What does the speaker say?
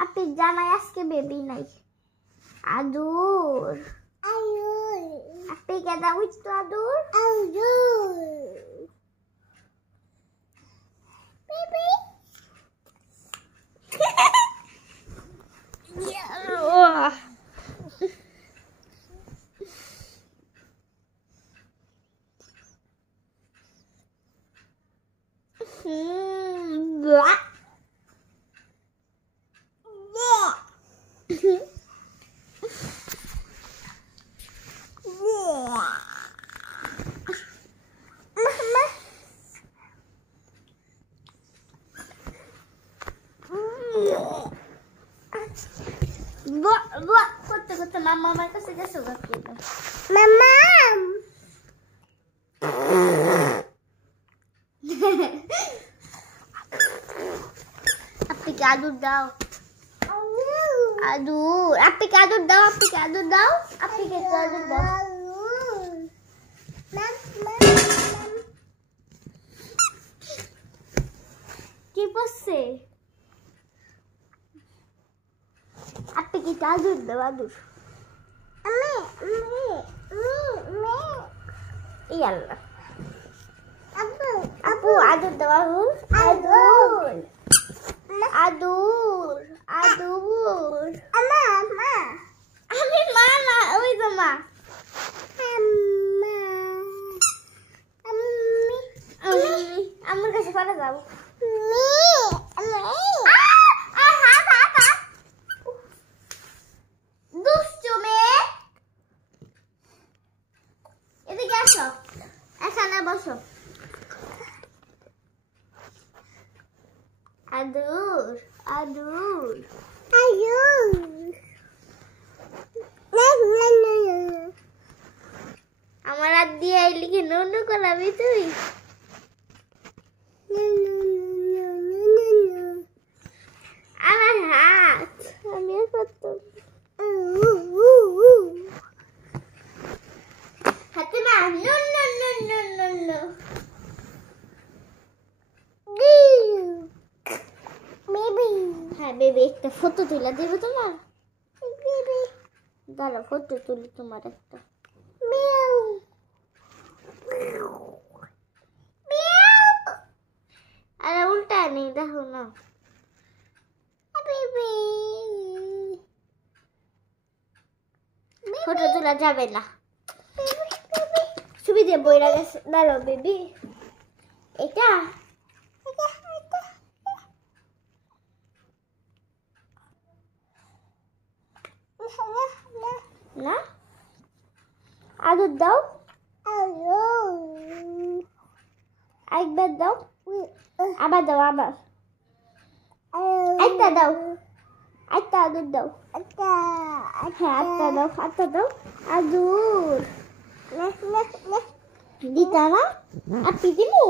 আপনি জামাই আজকে বেবি নাই আদুর আপনি কেদা উঠতো আদুর বেবি করতে করতে মাম্মা আমার কাছে গেছে মাম্মা আপনি কি আদুর দাও আদুর আপনি কি আদুর দাও আপনি কি আদুর দাও আপনি কি আদুর দাও কি বলছে আপনি কি আদুর দাও আদুর ইয়াল্লা আপু আদুর দাও আদুর আদুর আদুর আদুর আমা মা আমি মা না ওই তো মা আমার কাছে পালা যাও দুষ্টু মেয়ে এদিকে আসো এখানে বসো আদুর আদুর আদুর আমার হাত দিয়ে লিখে নুনু করাবি তুই আমার হাত আমি করতাম হাতে মা নুন নুন নুন নুন নুন নুন হ্যাঁ বেবি একটা ফটো তুলে দেবে তোমার বেবি দাঁড়া ফটো তুলি তোমার একটা আরে উল্টা নেই দেখো না বেবি ফটো তোলা যাবে না ছবি দিয়ে বইরা গেছে দাঁড়াও বেবি এটা না আদুর দাও একবার দাও আবার দাও আবার একটা দাও একটা আদুর দাও হ্যাঁ আটটা দাও আদুর দিতা না আপনি দিমু